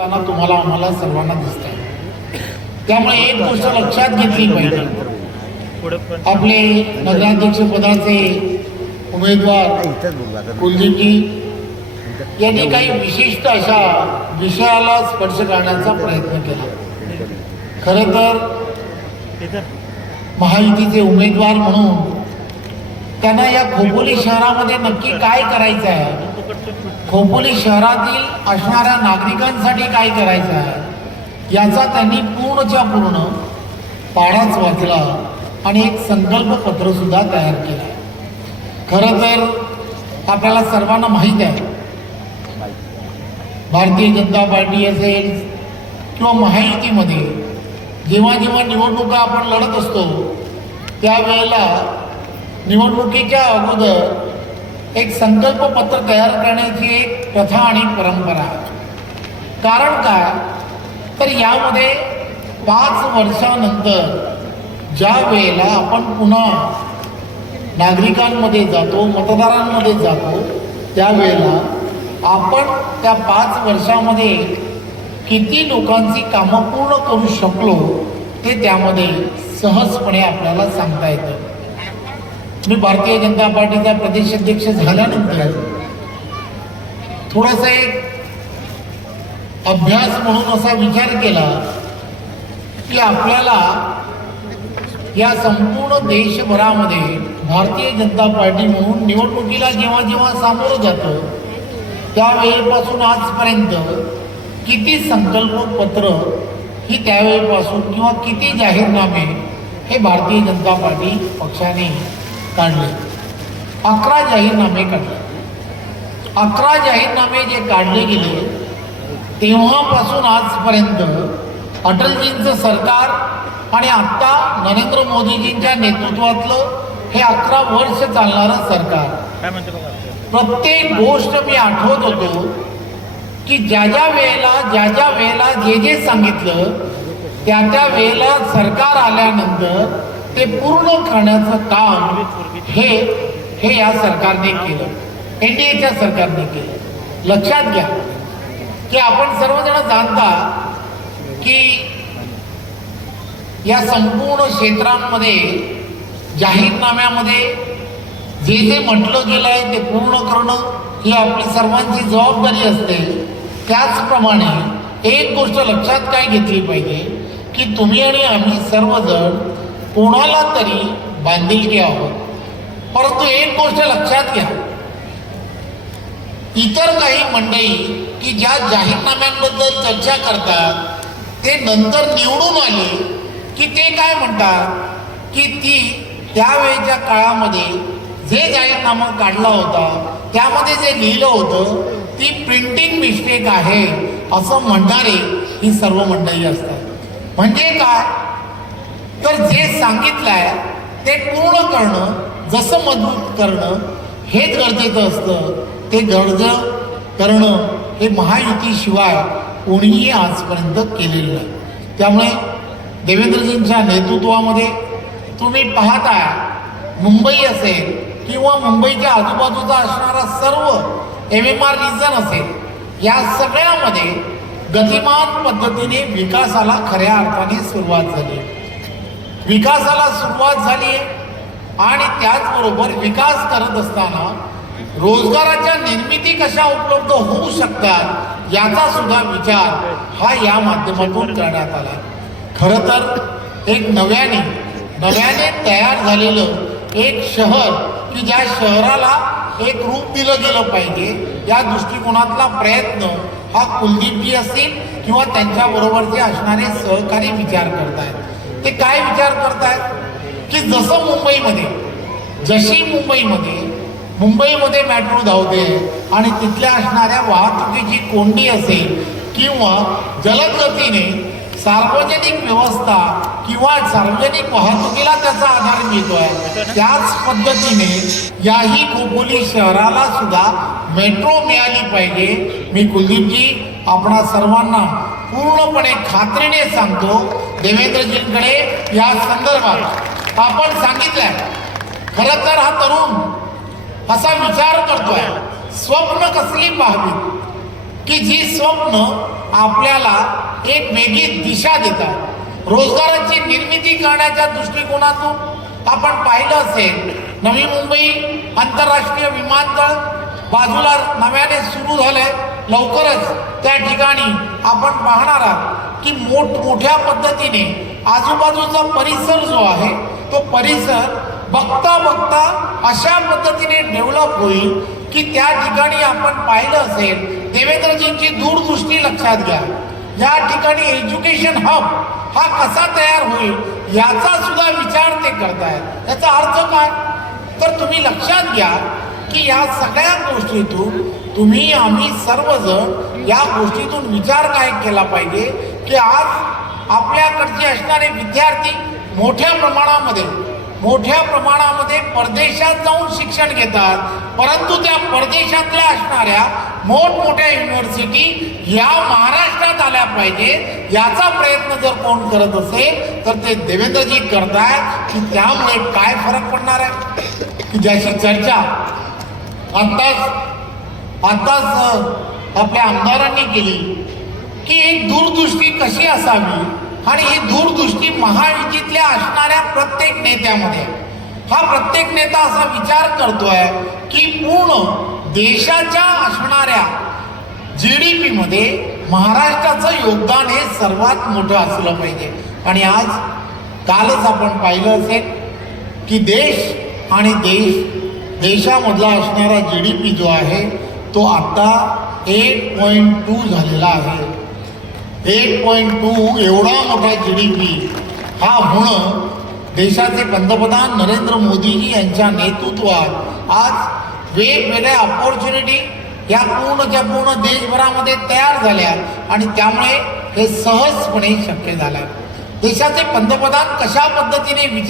त्यांना तुम्हाला आम्हाला सर्वांना दिसत आहे त्यामुळे एक गोष्ट लक्षात घेतली पाहिजे. आपले नगराध्यक्ष पदाचे उमेदवार कुलदीपजी यांनी काही विशिष्ट अशा विषयाला स्पर्श करण्याचा प्रयत्न केला. खर तर महायुतीचे उमेदवार म्हणून त्यांना या खोपोली शहरामध्ये नक्की काय करायचं आहे खोपोली शहरातील असणाऱ्या नागरिकांसाठी काय करायचं आहे? याचा त्यांनी पूर्णच्या पूर्ण पाढाच वाचला आणि एक संकल्पपत्रसुद्धा तयार केलं. खरं तर आपल्याला सर्वांना माहीत आहे भारतीय जनता पार्टी असेल किंवा महायुतीमध्ये जेव्हा जेव्हा निवडणुका आपण लढत असतो त्यावेळेला निवडणुकीच्या अगोदर एक संकल्पपत्र तयार करण्याची एक प्रथा आणि परंपरा. कारण काय? तर यामध्ये पाच वर्षानंतर ज्या वेळेला आपण पुन्हा नागरिकांमध्ये जातो मतदारांमध्ये जातो त्यावेळेला आपण त्या पाच वर्षामध्ये किती लोकांची कामं पूर्ण करू शकलो ते त्यामध्ये सहजपणे आपल्याला सांगता येतं. मी भारतीय जनता पार्टीचा प्रदेशाध्यक्ष झाल्यानंतर थोडासा एक अभ्यास म्हणून असा विचार केला की आपल्याला या संपूर्ण देशभरामध्ये भारतीय जनता पार्टी म्हणून निवडणुकीला जेव्हा जेव्हा सामोरं जातं त्यावेळेपासून आजपर्यंत किती संकल्पपत्र ही त्यावेळेपासून किंवा किती जाहीरनामे हे भारतीय जनता पार्टी पक्षाने काढले. अकरा जाहीरनामे काढले. अकरा जाहीरनामे जे काढले गेले तेव्हापासून आजपर्यंत अटलजींचं सरकार आणि आत्ता नरेंद्र मोदीजींच्या नेतृत्वातलं हे अकरा वर्ष चालणारं सरकार. प्रत्येक गोष्ट मी आठवत होतो की ज्या ज्या वेळेला ज्या ज्या वेळेला जे जे सांगितलं त्या त्या वेळेला सरकार आल्यानंतर ते पूर्ण करण्याचं काम हे हे या सरकारने केलं. एन डी सरकारने केलं. लक्षात घ्या की आपण सर्वजण जाणता की या संपूर्ण क्षेत्रांमध्ये जाहीरनाम्यामध्ये जे जे म्हटलं गेलं आहे ते पूर्ण करणं ही आपली सर्वांची जबाबदारी असते. त्याचप्रमाणे एक गोष्ट लक्षात काय घेतली पाहिजे की तुम्ही आणि आम्ही सर्वजण कोणाला तरी बांधिलकी आहोत. परंतु एक गोष्ट लक्षात घ्या. इतर काही मंडळी की ज्या जाहीरनाम्यांबद्दल चर्चा करतात ते नंतर निवडून आले की ते काय म्हणतात? की ती त्यावेळेच्या काळामध्ये जे जाहीरनामा काढला होता त्यामध्ये जे लिहिलं होतं ती प्रिंटिंग मिस्टेक आहे असं म्हणणारे ही सर्व मंडळी असतात. म्हणजे काय तर जे सांगितलं आहे ते पूर्ण करणं जसं मजबूत करणं हेच गरजेचं असतं. ते गरज करणं हे महायुतीशिवाय कोणीही आजपर्यंत केलेलं नाही. त्यामुळे देवेंद्रजींच्या नेतृत्वामध्ये तुम्ही पाहता मुंबई असेल किंवा मुंबईच्या आजूबाजूचा असणारा सर्व एम एम आर रिजन असेल या सगळ्यामध्ये गतिमान पद्धतीने विकासाला खऱ्या अर्थाने सुरुवात झाली. विकासाला सुरुवात झाली आहे. आणि त्याचबरोबर विकास करत असताना रोजगाराच्या निर्मिती कशा उपलब्ध होऊ शकतात याचा सुद्धा विचार हा या माध्यमातून करण्यात आला. खरं तर एक नव्याने नव्याने तयार झालेलं एक शहर की ज्या शहराला एक रूप दिलं गेलं पाहिजे या दृष्टिकोनातला प्रयत्न हा कुलदीपजी असतील किंवा त्यांच्याबरोबरचे असणारे सहकारी विचार करतायत. ते काय विचार करतायत की जसं मुंबईमध्ये जशी मुंबईमध्ये मुंबईमध्ये मेट्रो धावते आणि तिथल्या असणाऱ्या वाहतुकीची कोंडी असेल किंवा जलदगतीने सार्वजनिक व्यवस्था किंवा सार्वजनिक वाहतुकीला त्याचा आधार मिळतोय त्याच पद्धतीने याही खोपोली शहराला सुद्धा मेट्रो मिळाली पाहिजे. मी कुलदीपजी आपणा सर्वांना पूर्णपणे खात्रीने सांगतो देवेंद्रजींकडे या संदर्भात आपण सांगितलंय. खरं तर हा तरुण असा विचार करतोय स्वप्न कसली पाहावी? की जी स्वप्न आपल्याला एक वेगळी दिशा देतात. रोजगाराची निर्मिती करण्याच्या दृष्टिकोनातून आपण पाहिलं असेल नवी मुंबई आंतरराष्ट्रीय विमानतळ बाजूला नव्याने सुरू झालंय. लवकरच त्या ठिकाणी आपण पाहणार आहोत. की मोठमोठ्या पद्धतीने आजूबाजूचा परिसर जो आहे तो परिसर बघता बघता अशा पद्धतीने डेव्हलप होईल की त्या ठिकाणी आपण पाहिलं असेल देवेंद्रजींची दूरदृष्टी लक्षात घ्या. या ठिकाणी एज्युकेशन हब हा कसा तयार होईल याचा सुद्धा विचार ते करतायत. त्याचा अर्थ काय? तर तुम्ही लक्षात घ्या की या सगळ्या गोष्टीतून तुम्ही आम्ही सर्वजण या गोष्टीतून विचार काय केला पाहिजे की आज आपल्याकडचे असणारे विद्यार्थी मोठ्या प्रमाणामध्ये मोठ्या प्रमाणामध्ये परदेशात जाऊन शिक्षण घेतात परंतु त्या परदेशातल्या असणाऱ्या मोठमोठ्या युनिव्हर्सिटी या महाराष्ट्रात आल्या पाहिजे याचा प्रयत्न जर कोण करत असेल तर ते देवेंद्रजी करतायत की त्यामुळे काय फरक पडणार आहे? की ज्याची चर्चा आत्ताच आत्ताच आपल्या आमदारांनी केली. की एक दूरदृष्टी कशी असावी? आणि ही दूरदृष्टी महायुतीतल्या असणाऱ्या प्रत्येक नेत्यामध्ये. हा प्रत्येक नेता असा विचार करतोय की पूर्ण देशाच्या असणाऱ्या जी डी पीमध्ये महाराष्ट्राचं योगदान हे सर्वात मोठं असलं पाहिजे. आणि आज कालच आपण पाहिलं असेल की देश आणि देश देशामधला असणारा जी डी पी जो आहे तो आत्ता एट पॉईंट टू झालेला आहे. एट पॉईंट टू एवढा मोठा जी डी पी. हा होणं देशाचे पंतप्रधान नरेंद्र मोदीजी यांच्या नेतृत्वात आज वेगवेगळ्या ऑपॉर्च्युनिटी या पूर्णच्या पूर्ण देशभरामध्ये तयार झाल्या आणि त्यामुळे हे सहजपणे शक्य झालं. देशाचे पंतप्रधान कशा पद्धतीने विचार